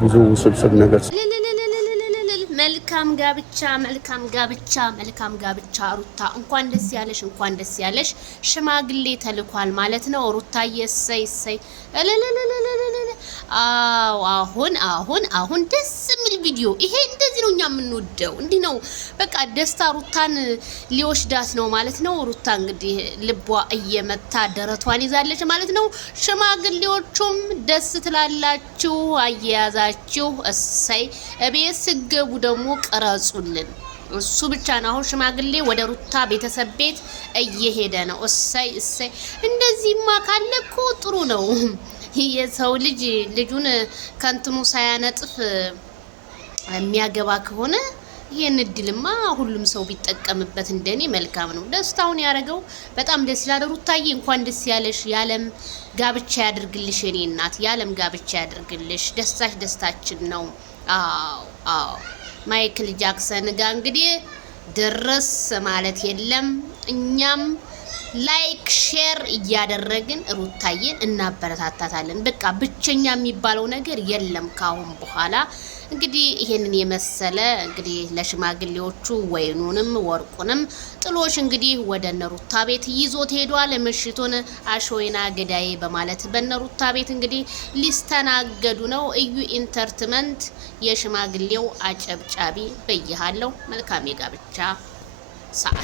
ብዙ ውስብስብ ነገር መልካም ጋብቻ ሩታ እንኳን ደስ ያለሽ ሽማግሌ ተልኳል ማለት ነው ሩታዬ እሰይ አሁን ደስ የሚል ቪዲዮ ይሄ እንደዚህ ነው እኛ የምንወደው እንዲህ ነው በቃ ደስታ ሩታን ሊወስዳት ነው ማለት ነው ሩታ እንግዲህ ልቧ እየመታ ደረቷን ይዛለች ማለት ነው ሽማግሌዎቹም ደስ ትላላችሁ አያያዛችሁ እሰይ እቤት ስገቡ ደግሞ ቀረጹልን እሱ ብቻ ነው አሁን ሽማግሌ ወደ ሩታ ቤተሰብ ቤት እየሄደ ነው እሰይ እንደዚህማ ካለ እኮ ጥሩ ነው የሰው ልጁን ከንትኑ ሳያነጥፍ የሚያገባ ከሆነ ይሄን እድልማ ሁሉም ሰው ቢጠቀምበት እንደኔ መልካም ነው ደስታውን ያረጋው በጣም ደስ ይላል ሩታዬ እንኳን ደስ ያለሽ ያለም ጋብቻ ያድርግልሽ የኔ እናት ያለም ጋብቻ ያድርግልሽ ደስታችን ነው አዎ ማይክል ጃክሰን ጋር እንግዲህ ድረስ ማለት የለም እኛም ላይክ ሼር እያደረግን ሩታዬን እናበረታታታለን በቃ ብቸኛ የሚባለው ነገር የለም ካሁን በኋላ እንግዲህ ይሄንን የመሰለ እንግዲህ ለሽማግሌዎቹ ወይኑንም ወርቁንም ጥሎሽ እንግዲህ ወደ ነሩታ ቤት ይዞት ሄዷል ምሽቱን አሾይና ገዳይ በማለት በነሩታ ቤት እንግዲህ ሊስተናገዱ ነው እዩ ኢንተርቴይንመንት የሽማግሌው አጨብጫቢ በየሃለው መልካም የጋብቻ ሰዓት